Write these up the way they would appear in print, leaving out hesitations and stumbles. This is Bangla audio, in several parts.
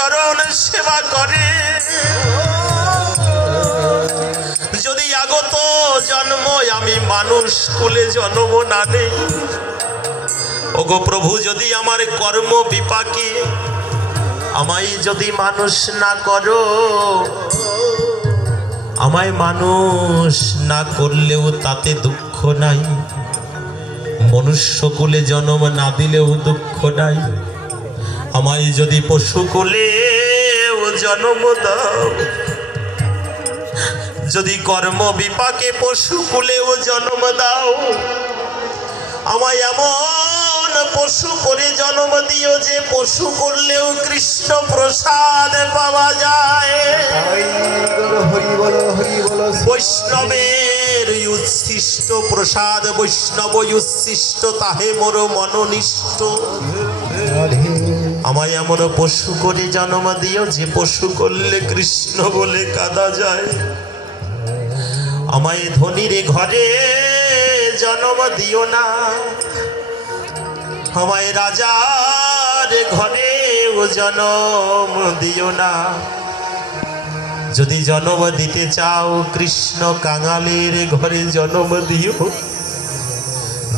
চরণ সেবা করে। যদি আগত জন্ম আমি মানুষ কুলে জন্ম না নেই, ওগো প্রভু যদি আমার কর্ম বিপাকে আমায় যদি মানুষ না করো, আমায় মানুষ না করলেও তাতে দুঃখ নাই, মনুষ্য কুলে জন্ম না দিলেও দুঃখ নাই। আমায় যদি পশু কুলে জন্ম দাও, যদি কর্ম বিপাকে পশু কুলেও জন্ম দাও, আমায় এমন পশু করে জন্ম দিও যে পশু করলেও কৃষ্ণ প্রসাদ পাওয়া যায়। বৈষ্ণবের উচ্ছিষ্ট প্রসাদ, বৈষ্ণব উচ্ছিষ্ট তাহে মোর মনোনিষ্ঠ। আমায় এমন পশু করে জন্ম দিও যে পশু করলে কৃষ্ণ বলে কাঁদা যায়। আমায় ধনীর ঘরে জন্ম দিও না, আমায় রাজার ঘরে জন্ম দিও না। যদি জন্ম দিতে চাও কৃষ্ণ কাঙালের ঘরে জন্ম দিও,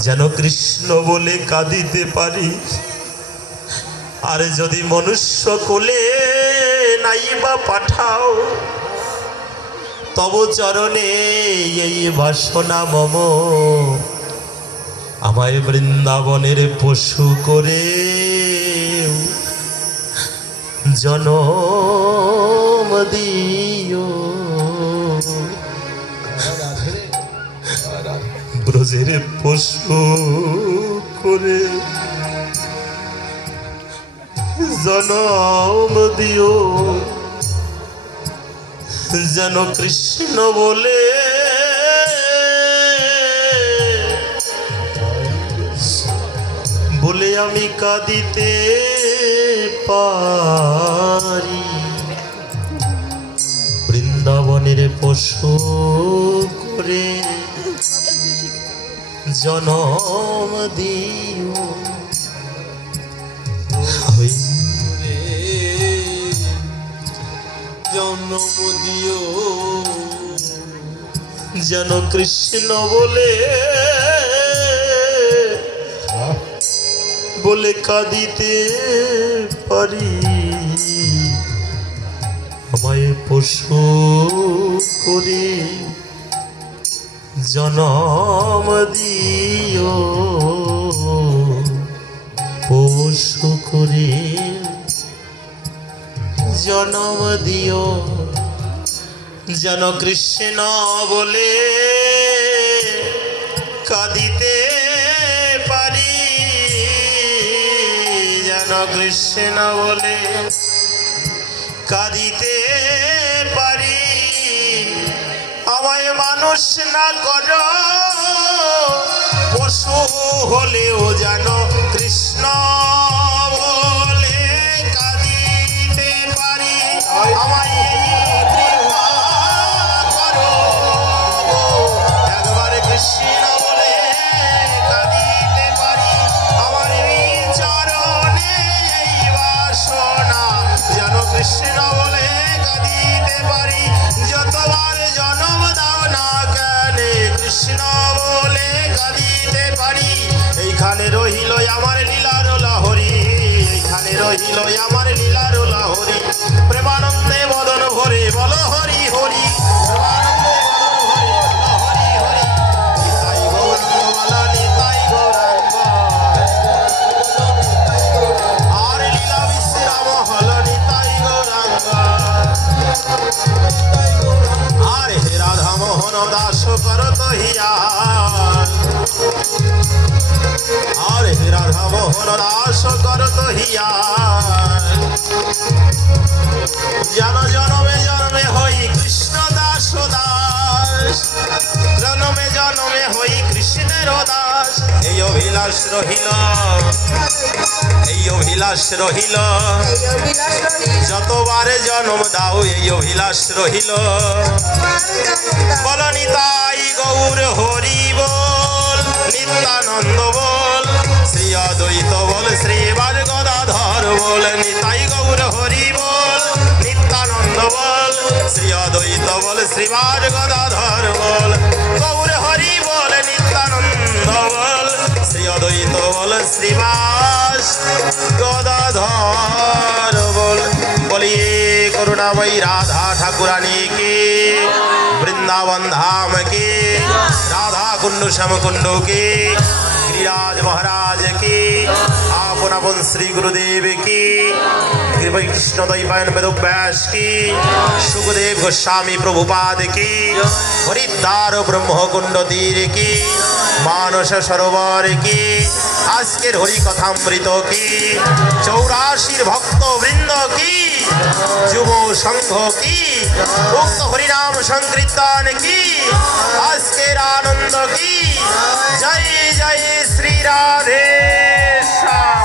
যেন কৃষ্ণ বলে কাঁদিতে পারি। আর যদি মনুষ্য কোলে নাইবা পাঠাও, তব চরণে এই বাসনা মম, আমায় বৃন্দাবনের পশু করে জনম দিও। ব্রজের পশু করে জনম দিও, যেন কৃষ্ণ বলে বলে আমি কাঁদিতে পারি। বৃন্দাবনের পশু করে জনম দিও। জনম দিও, যেন কৃষ্ণ বলে বলে কাঁদিতে পারি। আমায় পশু করে জনম দিও, পশু করে জনম দিও, যেন কৃষ্ণ বলে কাঁদিতে পারি। যেন কৃষ্ণ বলে কাঁদিতে পারি। আমায় মানুষ না করো, পশু হলেও যেন কৃষ্ণ বলে কাঁদিতে পারি। আমায় কৃপা করো, একবার কৃষ্ণ বলে কাঁদিতে পারি। আমার চরণে এই বাসনা, যেন কৃষ্ণ বলে কাঁদিতে পারি। যতবার জন্ম দাও না কেন কৃষ্ণ বলে কাঁদিতে পারি। এইখানে রহিল আমার লীলার লাহরি, এইখানে রহিল আমার লীলার লাহরি। প্রেমানন্দে বদন ভরে বল হরি হরি, প্রেমানন্দে বদন ভরে বল হরি হরি। নিতাই গৌরাঙ্গ নিতাই গৌরাঙ্গ, আর লীলা বিশ্রাম হল নিতাই গৌরাঙ্গ। আর হে রাধা মোহন দাস করত হিয়াল, আর হে রাধা মোহন দাস করত হিয়াল। যেন জনমে জন্মে হই কৃষ্ণ দাস দাস, জনমে জনমে হই কৃষ্ণের দাস। এই অভিলাষ রহিল, এই অভিলাষ রহিল, যতবারে জন্ম দাও এই অভিলাষ রহিল। বল নিতাই গৌর হরি বল, নিত্যানন্দ বল, শ্রী অদ্বৈত বল, শ্রী বাল গদাধর বল। নিতাই গৌর হরি বল। শ্রীবাস গদাধর বল, গৌর হরি বল, নিত্যানন্দ বল, শ্রী অদ্বৈত বল, শ্রীবাস গদাধর বল। বলিয়ে করুণাময়ী রাধা ঠাকুরানী কি, বৃন্দাবন ধাম কি, রাধা কুণ্ড শ্যাম কুণ্ড কি, गिरिराज महाराज की, आपन आपन श्री गुरुदेव की, कृष्ण दैपायन वेदव्यास की, सुखदेव गोस्वामी प्रभुपाद की, हरिद्वार ब्रह्मकुंड तीर की, मानस सरोवर की, आजकेर हरि कथामृत की, 84 भक्त वृंद की, युव संघ की, उक्त हरिनाम संकीर्तन की, आजकेर आनंद की, जय जय श्री राधे श्याम।